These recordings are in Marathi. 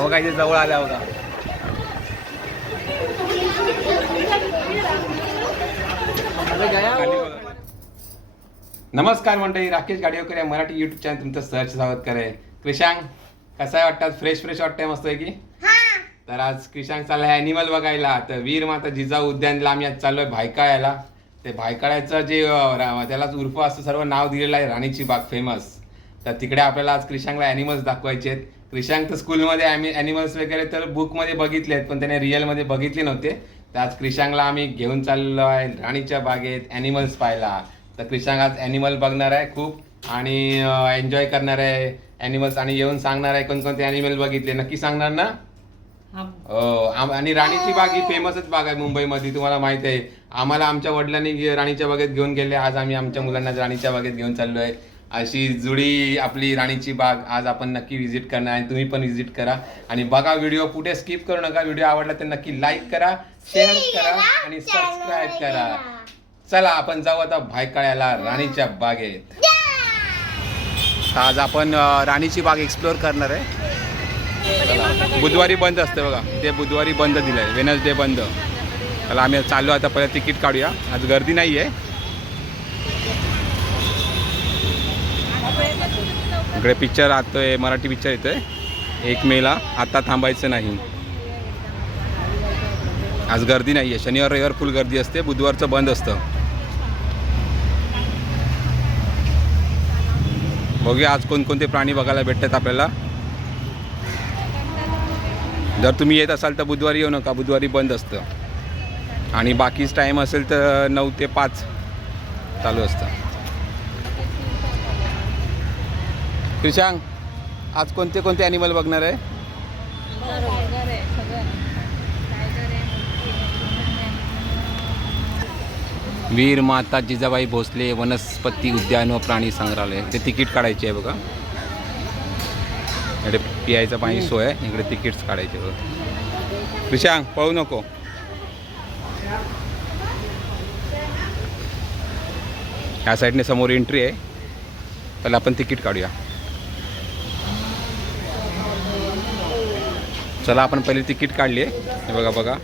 हा बघा इथे जवळ आल्या बघा. खाली बघा. नमस्कार मंडळी राकेश गाडीवकर या मराठी युट्यूब चॅनल तुमचं सहर्ष स्वागत करे क्रिशांक कसं आहे वाटतात फ्रेश फ्रेश वाटतंय? मस्त आहे की? तर आज क्रिशांक चाललाय ॲनिमल बघायला. तर वीर माता जिजाऊ उद्यानला आम्ही आज चाललोय भायकाळ्याला. ते भायकाळ्याचं जे त्यालाच उर्फ असं सर्व नाव दिलेलं आहे राणीची बाग फेमस तर तिकडे आपल्याला आज क्रिशांकला ॲनिमल्स दाखवायचे आहेत क्रिशांक तर स्कूलमध्ये ॲनिमल्स वगैरे तर बुकमध्ये बघितले आहेत पण त्याने रिअलमध्ये बघितले नव्हते. तर आज क्रिशांकला आम्ही घेऊन चाललो आहे राणीच्या बागेत ॲनिमल्स पाहायला. तर क्रिशांक आज ॲनिमल बघणार आहे खूप आणि एन्जॉय करणार आहे ॲनिमल्स आणि येऊन सांगणार आहे कोणकोणते ॲनिमल बघितले. नक्की सांगणार ना? हो. आणि राणीची बाग ही फेमसच बाग आहे मुंबईमध्ये तुम्हाला माहिती आहे. आम्हाला आमच्या वडिलांनी राणीच्या बागेत घेऊन गेले आज आम्ही आमच्या मुलांना राणीच्या बागेत घेऊन चाललो आहे अशी जुडी आपली राणीची बाग आज आपण नक्की व्हिजिट करणार आणि तुम्ही पण व्हिजिट करा. आणि बघा व्हिडिओ कुठे स्किप करू नका. व्हिडिओ आवडला तर नक्की लाईक करा शेअर करा आणि सबस्क्राईब करा. चला आपण जाऊ आता भायकाळ्याला राणीच्या बागेत. आज आपण राणीची बाग एक्सप्लोअर करणार आहे. बुधवारी बंद असते बघा. ते बुधवारी बंद दिलं आहे वेनसडे बंद. त्याला आम्ही चाललो आता पहिलं तिकीट काढूया. आज गर्दी नाही आहे इकडे पिक्चर राहतोय मराठी पिक्चर येतोय. एक मेला आता थांबायचं नाही. आज गर्दी नाही आहे शनिवार रविवार फुल गर्दी असते. बुधवारचं बंद असतं. बघूया आज कोणकोणते प्राणी बघायला भेटतात आपल्याला. जर तुम्ही येत असाल तर बुधवारी येऊ नका. बुधवारी बंद असतं. आणि बाकीच टाईम असेल तर नऊ ते पाच चालू असतं. कृषांग आज कोणते कोणते ॲनिमल बघणार आहे? वीर माता जिजाबाई भोसले वनस्पती उद्यान व प्राणी संग्रहालय. ते तिकीट काढायचे आहे बघा. इकडे पियायचं पाणी सोय आहे. इकडे तिकीट्स काढायचे बघा. कृषांग पळू नको. ह्या साईडने समोर एंट्री आहे. त्याला आपण तिकीट काढूया. चला आपण पहिले तिकीट काढली आहे. बघा बघा.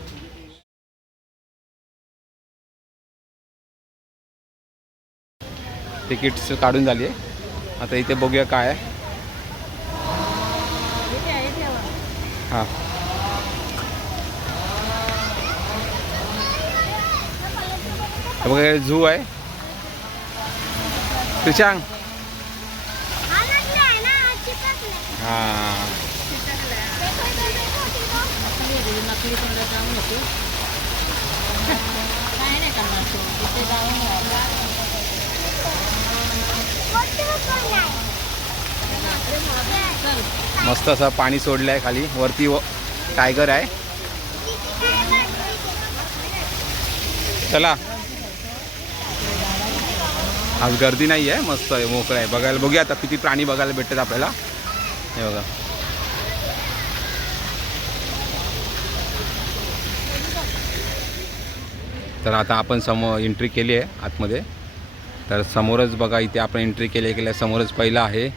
तिकीट्स काढून झाली आहे. आता इथे बघूया काय आहे. हां. बघा झू आहे. कृषांग हां. मस्त असं पाणी सोडलं आहे खाली. वरती टायगर आहे. चला. आज गर्दी नाही आहे मस्त आहे मोकळं आहे. बघायला बघूया आता किती प्राणी बघायला भेटतात आपल्याला. हे बघा. तर आता आपण समोर एंट्री केली आहे आतमध्ये. तर समोरच बघा इथे आपण एंट्री केली केल्या समोरच पहिलं आहे.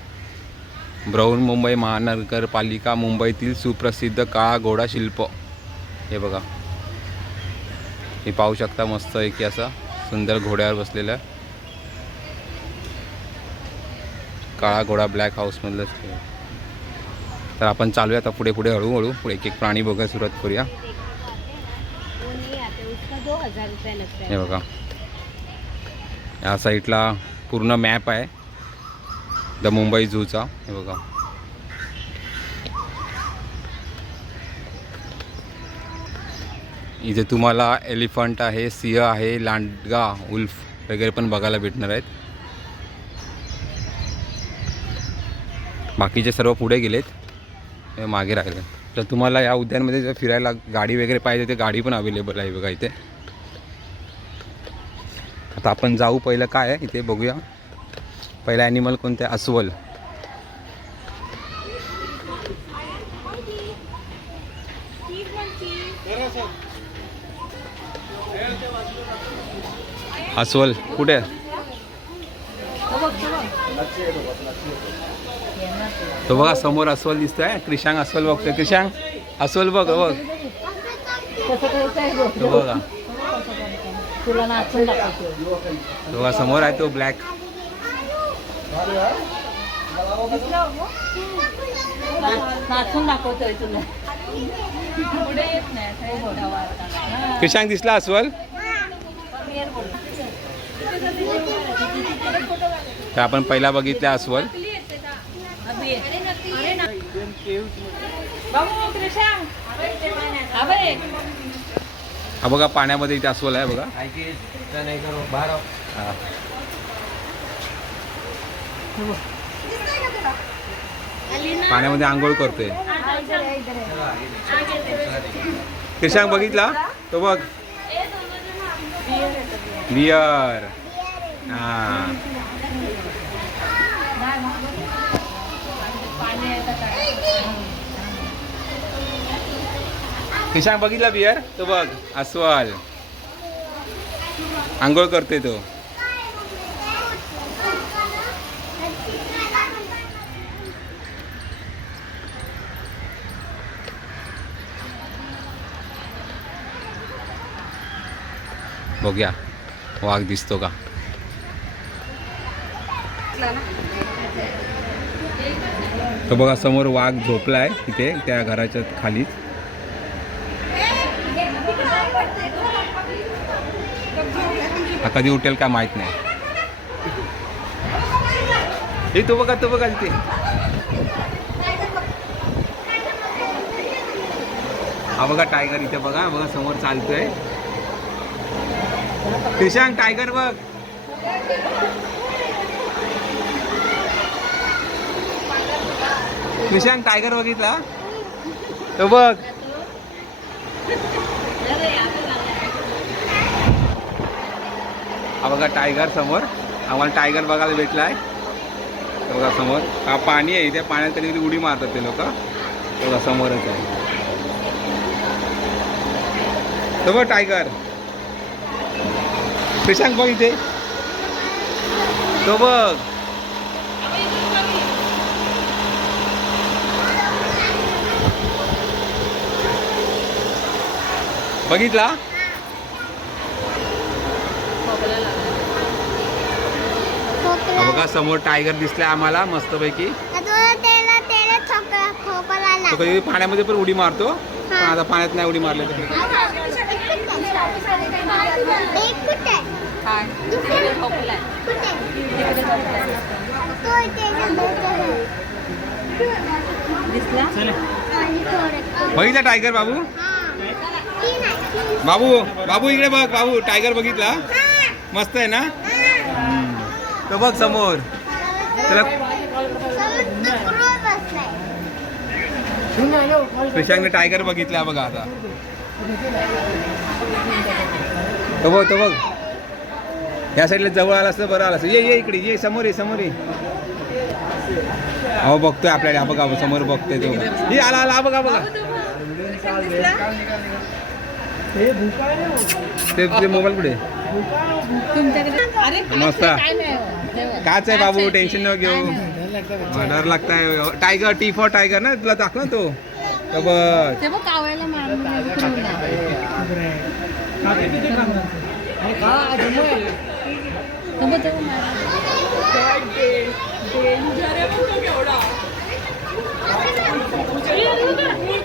ब्रौन मुंबई महानगरपालिका मुंबईतील सुप्रसिद्ध काळा घोडा शिल्प. हे बघा. हे पाहू शकता मस्त आहे की असं सुंदर घोड्यावर बसलेलं. काळा घोडा ब्लॅक हाऊसमधलं तर आपण चालूया आता पुढे पुढे हळूहळू. पुढे एक एक प्राणी बघायला सुरुवात करूया. हे बघा. या साईडला पूर्ण मॅप आहे. द मुंबई झूचा. हे बघा. इथे तुम्हाला एलिफंट आहे सिंह आहे लांडगा उल्फ वगैरे पण बघायला भेटणार आहेत. बाकीचे सर्व पुढे गेलेत. मागे राहिले. तर तुम्हाला या उद्यानमध्ये जर फिरायला गाडी वगैरे पाहिजे ते गाडी पण अवेलेबल आहे बघा इथे. आता आपण जाऊ पहिलं काय आहे इथे बघूया. पहिला ॲनिमल कोणते अस्वल. अस्वल कुठे आहे? तो बघा समोर अस्वल दिसतोय. क्रिशांग अस्वल बघतोय. क्रिशांग अस्वल बघ बघ. बघा. तुला नाचून दाखवते. तो बघा समोर आहे तो ब्लॅक नाचून दाखवतोय तुला. दिसला अस्वल? तर आपण पहिला बघितला अस्वल. बाबू हा बघा पाण्यामध्ये इथे अस्वल आहे बघा. हा. पाण्यामध्ये आंघोळ करतोय. क्रिशांग बघितला? तो बघ. बियर. हा. क्रिशांग बघितला बियर तो बघ अस्वल. आंघोळ करतोय तो. बघूया वाघ दिसतो का? तो बघा समोर वाघ झोपलाय तिथे त्या घराच्या खालीच हा कधी उठेल काय माहीत नाही. हे तो बघा तो बघा तिथे हा बघा टायगर इथे बघा बघा समोर चालतोय. क्रिशांग टायगर बघ. क्रिशांग टायगर बघितला? तो बघ. हा बघा टायगर समोर. आम्हाला टायगर बघायला भेटला आहे बघा समोर. हा पाणी आहे इथे. पाण्यात कधी कधी उडी मारतात ते लोक. बघा समोरच आहे. तो बघ टायगर क्रिशांक बघ इथे. तो बघ. बघितला? बघा समोर टायगर दिसलाय आम्हाला मस्तपैकी. तो कधी पाण्यामध्ये पण उडी मारतो. पण आता पाण्यात नाही उडी मारले दिसला बघितला टायगर बाबू? बाबू बाबू इकडे बघ बाबू टायगर बघितला? मस्त आहे ना? तो बघ समोर. त्याला टायगर बघितला बघा आता. तो बघ तो बघ. या साईडला जवळ आला असतं बरं आलं असतं ये ये इकडे ये समोर ये समोर ये. अहो बघतोय आपल्याला. बघा समोर बघतोय तो. ये आला आला बघा बघा. ते मोबाईल कुठे? मस्त. काच आहे बाबू टेन्शन न घेऊ. हा, डर लागताय टायगर टी फॉर टायगर ना तुला दाखव ना तो. मारून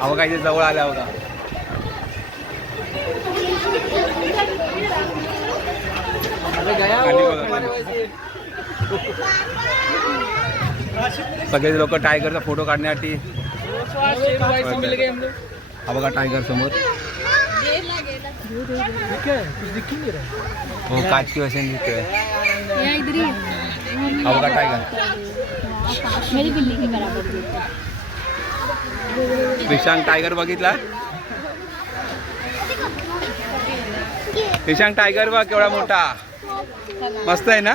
अहो काय ते जवळ आल्या बघा खाली बघा. सगळे लोक टायगरचा फोटो काढण्यासाठी. हा बघा टायगर समोर. हो काच की वैसे दिसतोय हा बघा टायगर विशांक विशांग टायगर बघितला? विशांग टायगर बघ केवढा मोठा. मस्त आहे ना?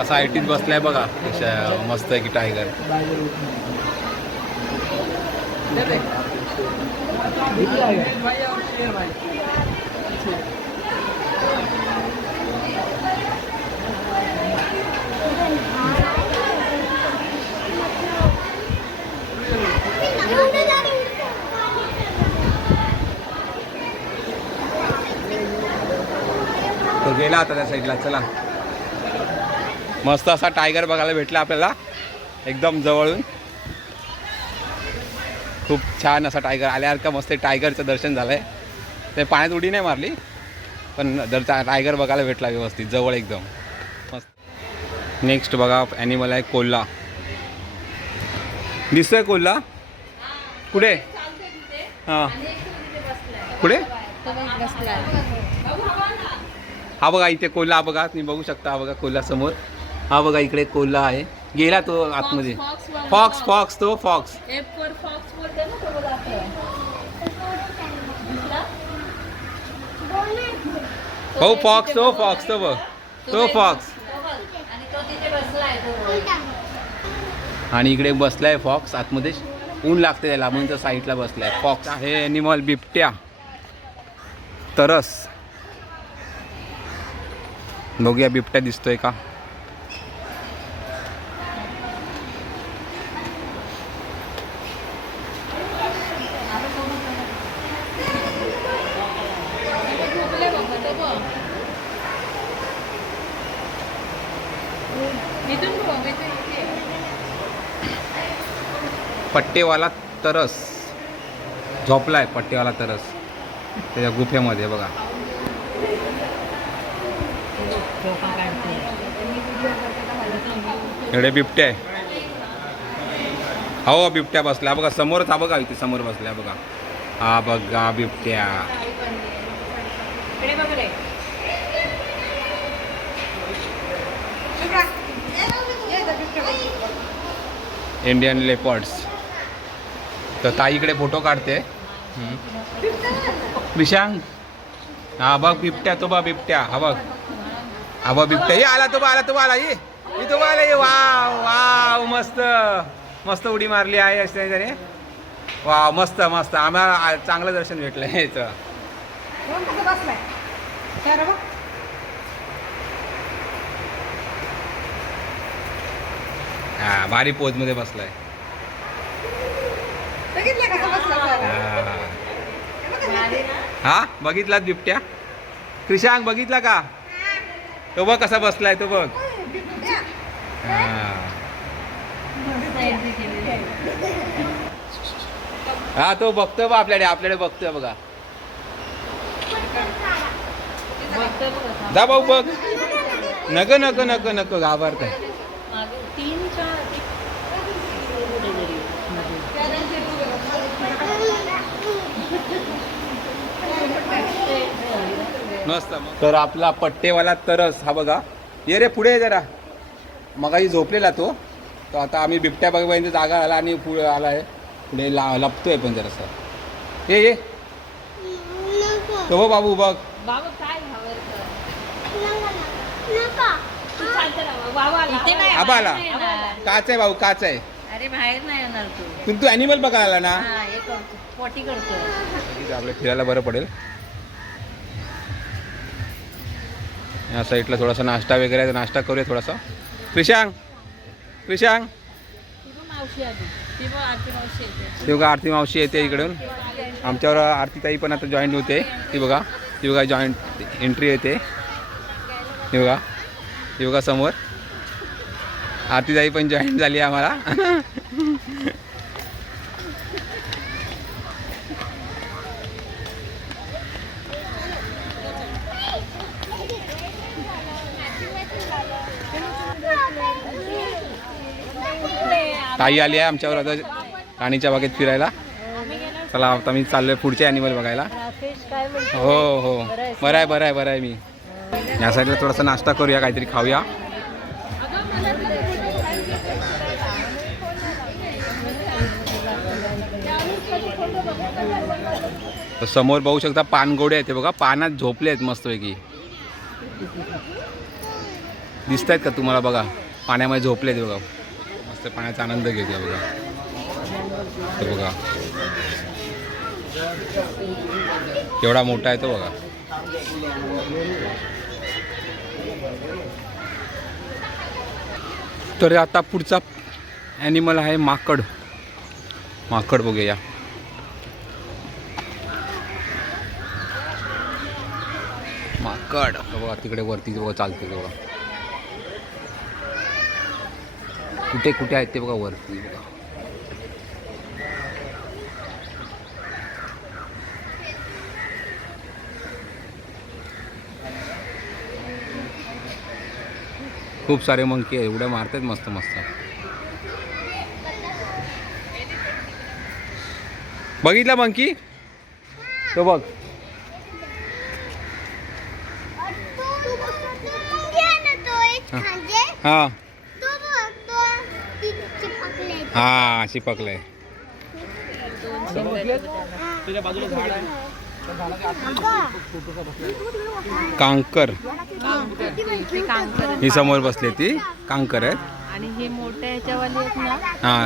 असं आय टीत बसलाय बघा. मस्त आहे की टायगर. भाई गेला आता त्या साईडला चला. मस्त असा टायगर बघायला भेटला आपल्याला एकदम जवळून. खूप छान असा टायगर आल्यासारखं मस्त टायगरचं दर्शन झालंय. ते पाण्यात उडी नाही मारली पण जर टायगर बघायला भेटला व्यवस्थित जवळ एकदम. मस्त. नेक्स्ट बघा ॲनिमल आहे कोल्हा. दिसतोय कोल्हा? कुठे? हां. कुठे? हा बघा इथे कोल्हा बघा तुम्ही बघू शकता हा बघा कोल्हा समोर हा बघा इकडे कोल्हा आहे. गेला तो आतमध्ये. फॉक्स फॉक्स तो फॉक्स हो फॉक्स तो फॉक्स तो बघ. तो फॉक्स आणि इकडे बसलाय फॉक्स आतमध्ये. ऊन लागते त्याला म्हणून तो साईडला बसलाय फॉक्स हे ॲनिमल बिबट्या. तरस. बघूया बिबट्या दिसतोय का? पट्टेवाला तरस. झोपलाय पट्टेवाला तरस. त्याच्या गुफेमध्ये बघा. एवढे बिबट्या आहे. हो बिबट्या बसला बघा समोरच हा बघा इथे समोर बसला बघा. हा बघा बिबट्या. इंडियन लेपर्ड्स तर ताईकडे फोटो काढते. विशांग हा बघ बिबट्या तो बा बिबट्या. हा बघ. बघ बिबट्या ये आला तो आला तो आला ये. ये तो आला ये. वाव वाव मस्त. मस्त उडी मारली आहे असे त्याने वाव मस्त मस्त. आम्हाला चांगलं दर्शन भेटलं याचं हा भारी पोजमध्ये बसलाय. हा. हा बघितलात बिबट्या? क्रिशांक बघितला का? तो बघ कसा बसलाय तो बघ. हा. तो बघतोय बा आपल्याकडे आपल्याकडे बघतोय बघा. जा भाऊ बघ. नक नक नक नक घाबरताय तीन चार मस्त तर आपला पट्टेवाला तरस हा बघा. ये रे पुढे ये जरा. मगाही झोपलेला तो. तो आता आम्ही बिबट्या बघायला जागा आला आणि पुढे आला आहे. पुढे ला लपतोय पण जरासं. ये ये. तो बघ बाबू बघ. आबा आला. काच आहे भाऊ काच आहे. अरे बाहेर नाही येणार तू. पण तू ॲनिमल बघायला आला ना? हा हे पोटी करतो आपल्या फिरायला बरं पडेल. या साईडला थोडासा नाश्ता वगैरे आहे, नाश्ता करूया थोडासा. क्रिशांग क्रिशांग ती आरती मावशी येते बघा आरती मावशी येते इकडून. आमच्यावर आरती ताई पण आता जॉईंट होते. ती बघा ती बघा जॉईंट एंट्री येते. ती बघा ती बघा समोर. आरती ताई पण जॉईन झाली आम्हाला. ताई आली आहे आमच्यावर आता राणीच्या बागेत फिरायला. चला आता मी चाललोय पुढचे ॲनिमल बघायला. हो हो. बरं आहे बरं आहे बरं आहे मी. या साईडला थोडासा नाश्ता करूया काहीतरी खाऊया. तर समोर बघू शकता पानगोडे आहेत ते बघा. पानात झोपले आहेत मस्तपैकी. दिसत आहेत का तुम्हाला बघा? पाण्यामध्ये झोपले आहेत बघा. मस्त पाण्याचा आनंद घेतला बघा. तो बघा. केवढा मोठा आहे तो बघा. तर आता पुढचा ॲनिमल आहे माकड. माकड बघूया. माकड. बघा तिकडे वरती बघा चालते बघा. कुठे कुठे आहेत ते बघा वरती बघा खूप सारे मंकी आहे एवढे मारतात मस्त मस्त बघितला मंकी तो बघ हा. हा चिपकलंय कांकर. ही समोर बसली ती कांकर आहे आणि हे मोठ्या ह्याच्यावाली आहेत ना हा.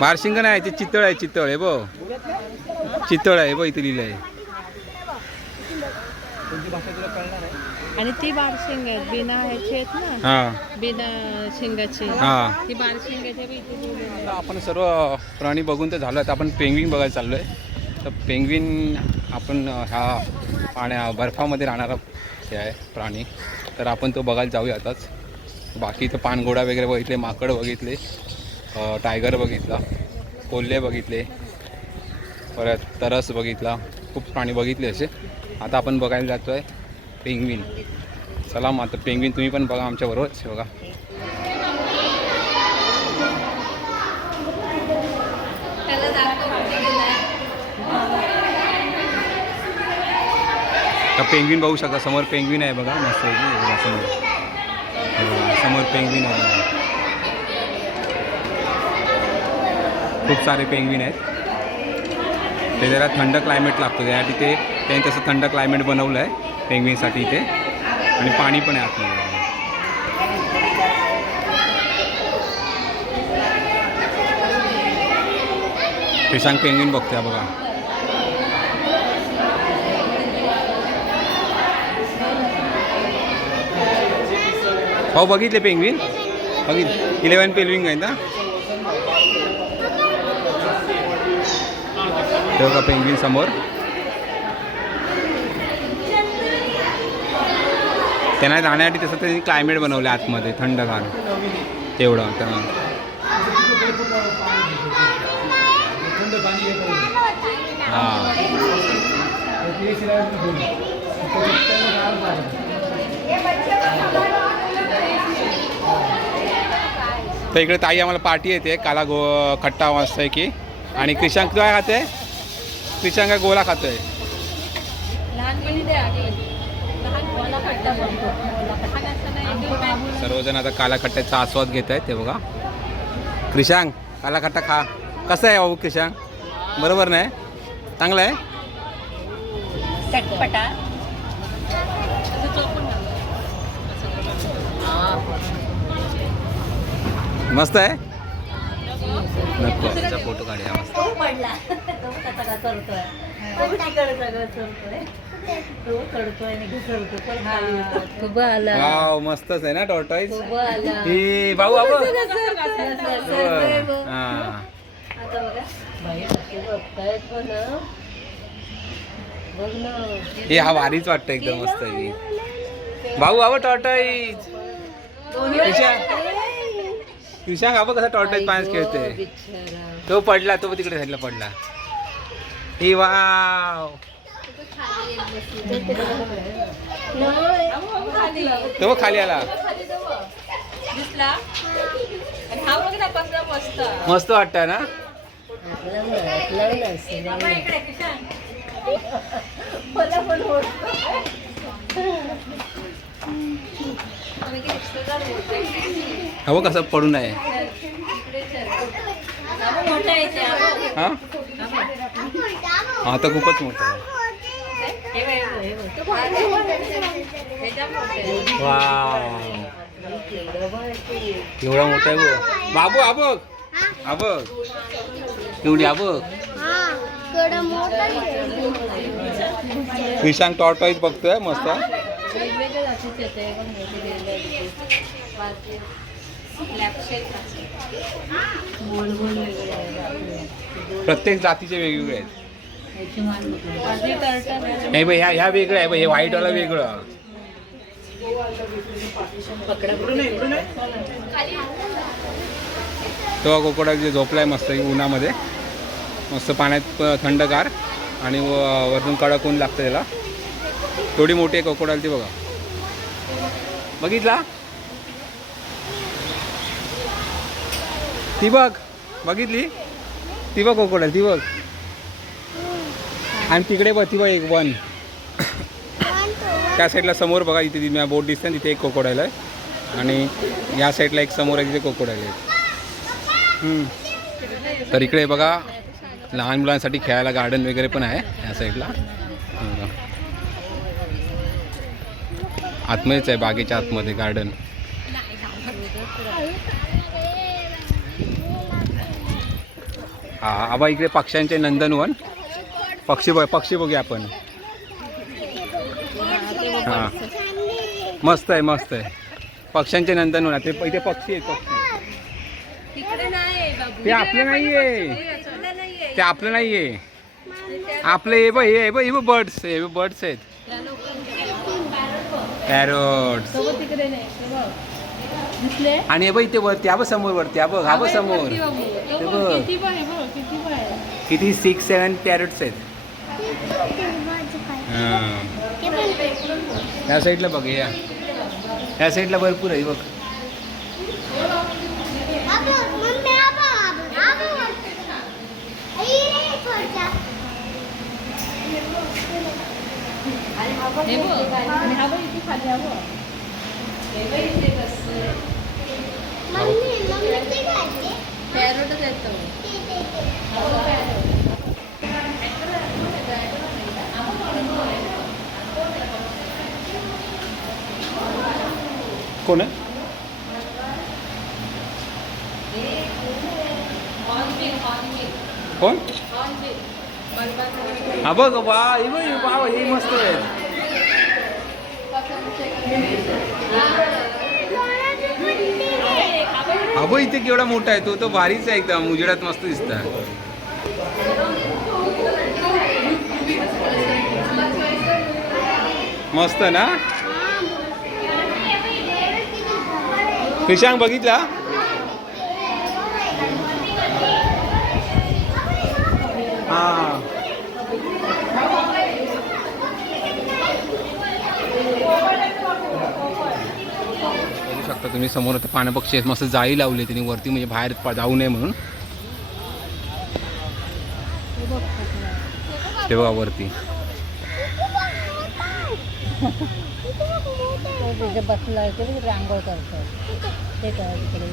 बारशिंग नाही ते चितळ आहे चितळ आहे बघ चितळ आहे बघ इथे लिहिलं आहे आणि ती बारशिंग बिना ह्याची आहेत ना? हा. बिना शिंगाची. हा. ती बारशिंगाच्या बी इथे लिहिलेलं आहे. आता आपण सर्व प्राणी बघून तर झालो आता आपण पेंग्विन बघायला चाललो आहे तर पेंग्विन आपण अ, ह्या पाण्या बर्फामध्ये राहणारा हे आहे प्राणी. तर आपण तो बघायला जाऊया आताच. बाकी तर पानघोडा वगैरे बघितले माकड बघितले अ, टायगर बघितला कोल्हे बघितले परत तरस बघितला. खूप प्राणी बघितले असे. आता आपण बघायला जातो आहे पेंग्विन. चला मग आता पेंग्विन तुम्ही पण बघा आमच्याबरोबरच बघा. तर पेंग्विन बघू शकता. समोर पेंग्विन आहे बघा. मस्त की समोर. समोर पेंग्विन आहे. खूप सारे पेंग्विन आहेत. ते जरा थंड क्लायमेट लागतो. त्यासाठी ते त्यांनी तसं थंड क्लायमेट बनवलं आहे पेंग्विनसाठी इथे. आणि पाणी पण आहे आतमध्ये. पेशांग पेंगीन बघतोय बघा. हो बघितले पेंगवीन? बघित इलेवन पेलविंग आहे ना? ते बघा समोर. त्यांना जाण्यासाठी तसं त्यांनी क्लायमेट बनवलं आतमध्ये थंडगार तेवढं तर हां. तर इकडे ताई आम्हाला पार्टी येते काला गो खट्टा वाजतोय की. आणि क्रिशांक काय खाते क्रिशांक काय गोला खातोय? सर्वजण आता काला खट्ट्याचा आस्वाद घेत आहेत ते बघा. क्रिशांक काला खट्टा खा. कसं आहे बाबू क्रिशांक बरोबर नाही? चांगलं आहे? चटपटा. मस्त आहे? फोटो काढूया. मस्त तो आणि घसरतो पण खाली आला. वाव मस्तच आहे ना टॉर्टॉईज आला. हे भाऊ. हा. आता बघा. बाई नक्की बघतायत पण हं. बघ ना. हे हा भारीच वाटतं एकदम मस्त आहे की भाऊ बाबा टॉर्टॉईज हा बघ कसा टॉर्टॉईज पाण्यात खेळते बिचारा. तो पडला तो तिकडे साईडला पडला. हे वाव. तो खाली आला. दिसला? आणि हा बघ ना कसा मस्त. मस्त वाटतं ना. हा कसं मोठा यायचे हा? हा तर खूपच मोठं आहे. हे हे. केवढा मोठा आहे बघ बाबू हा हा बघ केवढी हा बघ क्रिशांग टॉर्टॉईज बघतोय मस्त. प्रत्येक जातीचे वेगवेगळे आहेत नाही बाई हे ह्या ह्या वेगळं आहे बाई हे व्हाईट वाला वेगळं. तो कोकोडा जे झोपलाय मस्त उन्हामध्ये. मस्त पाण्यात थंडगार आणि व- वरतून कडक ऊन लागतं त्याला. थोडी मोठी आहे कोकोडाल ती बघा. बघितला? ती बघ. बघितली? ती बघ कोकोडाल ती बघ. आणि तिकडे बघ ती बघ एक वन. त्या साईडला समोर बघा इथे ती बोट दिसते तिथे एक कोकोडाईल आहे. आणि या साईडला एक समोर आहे तिथे कोकोडाईल आहे. तर इकडे बघा लहान मुलांसाठी खेळायला गार्डन वगैरे पण आहे या साईडला. आतमध्येच आहे बागेच्या आतमध्ये गार्डन हा आबा इकडे पक्ष्यांचे नंदनवन. पक्षी बघ पक्षी बघूया आपण. हा. मस्त आहे मस्त आहे. पक्ष्यांचे नंदनवन आहे. ते इथे पक्षी आहेत पक्षी. नाही ते आपले याच्याला नाहीये. ते आपलं नाहीये. आपले हे बघ हे बघ हे बघ बर्ड्स हे बर्ड्स आहेत. नाही दिसले? आणि हे बघ इथे वरती हा बघ समोर वरती हा बघ हा बघ समोर. तो बघ, आहे आहे. किती सिक्स सेवन पॅरोट्स आहेत. हा. या साईडला बघ या. या साईडला भरपूर आहे बघ. हे हा हा येतो कोण आहे? कोण? हा बघ वा हे बघ हे वा हे मस्त आहे. हा इथे केवढा मोठा आहे तो तो भारीच आहे एकदम उजेडात मस्त दिसत मस्त ना? क्रिशांक बघितला? बघू शकता तुम्ही समोर आता पाण्यापक्षी आहेत मस्त जाळी लावली त्यांनी वरती म्हणजे बाहेर जाऊ नये म्हणून. ते वरती. तिथे बसला आहे ते बघ, रांगोळ करतो ते काय तिकडे.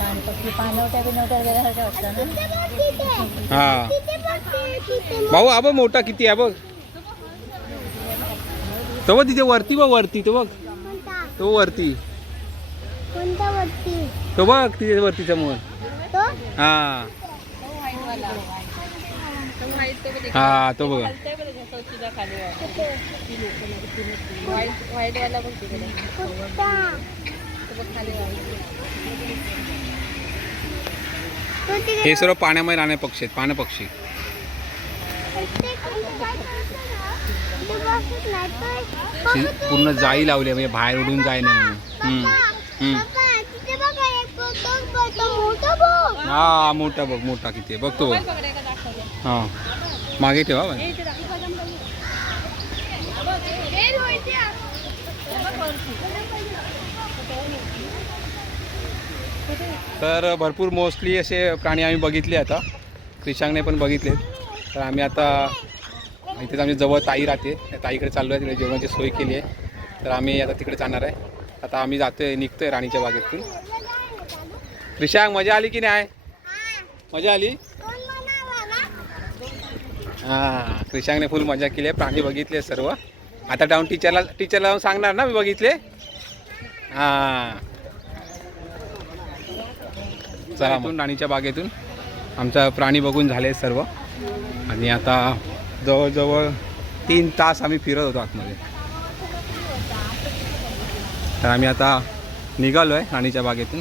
पाणी पक्षी पाणवट्या बिनवट्या गेल्यासारख्या वाटतं ना. हा. भाऊ हा बघ मोठा किती आहे बघ. तो बघ तिथे वरती बघ वरती तो बघ. तो वरती. तो बघ तिथे वरती समोर तो? हा. तो व्हाईट वाला. तो व्हाईट तो बघ हा तो बघा. खाली बघ तिकडे. हे सर्व पाण्यामध्ये राहणारे पक्षी आहेत बघ तू पूर्ण. जाळी लावली म्हणजे बाहेर उडून जाय नाही म्हणून. हा मोठा बघ मोठा किती आहे बघ हा. मागे ठेवा बघ. इथे दाखव हे वरती आहे. तर भरपूर मोस्टली असे प्राणी आम्ही बघितले आता. क्रिशांगने पण बघितले. तर आम्ही आता इथेच आम्ही जवळ ताई राहते. ताईकडे चाललो आहे तिकडे जेवणाची सोय केली आहे. तर आम्ही आता तिकडे जाणार आहे. आता आम्ही जातो आहे निघतो आहे राणीच्या बागेतून. क्रिशांग मजा आली की नाही? मजा आली? हां क्रिशांगने फुल मजा केली आहे. प्राणी बघितले सर्व. आता टाऊन टीचरला टीचरला जाऊन सांगणार ना मी बघितले? हां. चला इथून राणीच्या बागेतून. आमचा प्राणी बघून झाले सर्व. आणि आता जवळजवळ तीन तास आम्ही फिरत होतो आतमध्ये. तर आम्ही आता निघालो आहे राणीच्या बागेतून.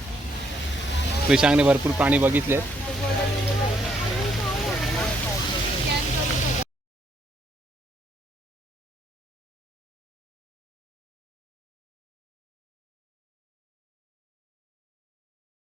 क्रिशांगने भरपूर प्राणी बघितले आहेत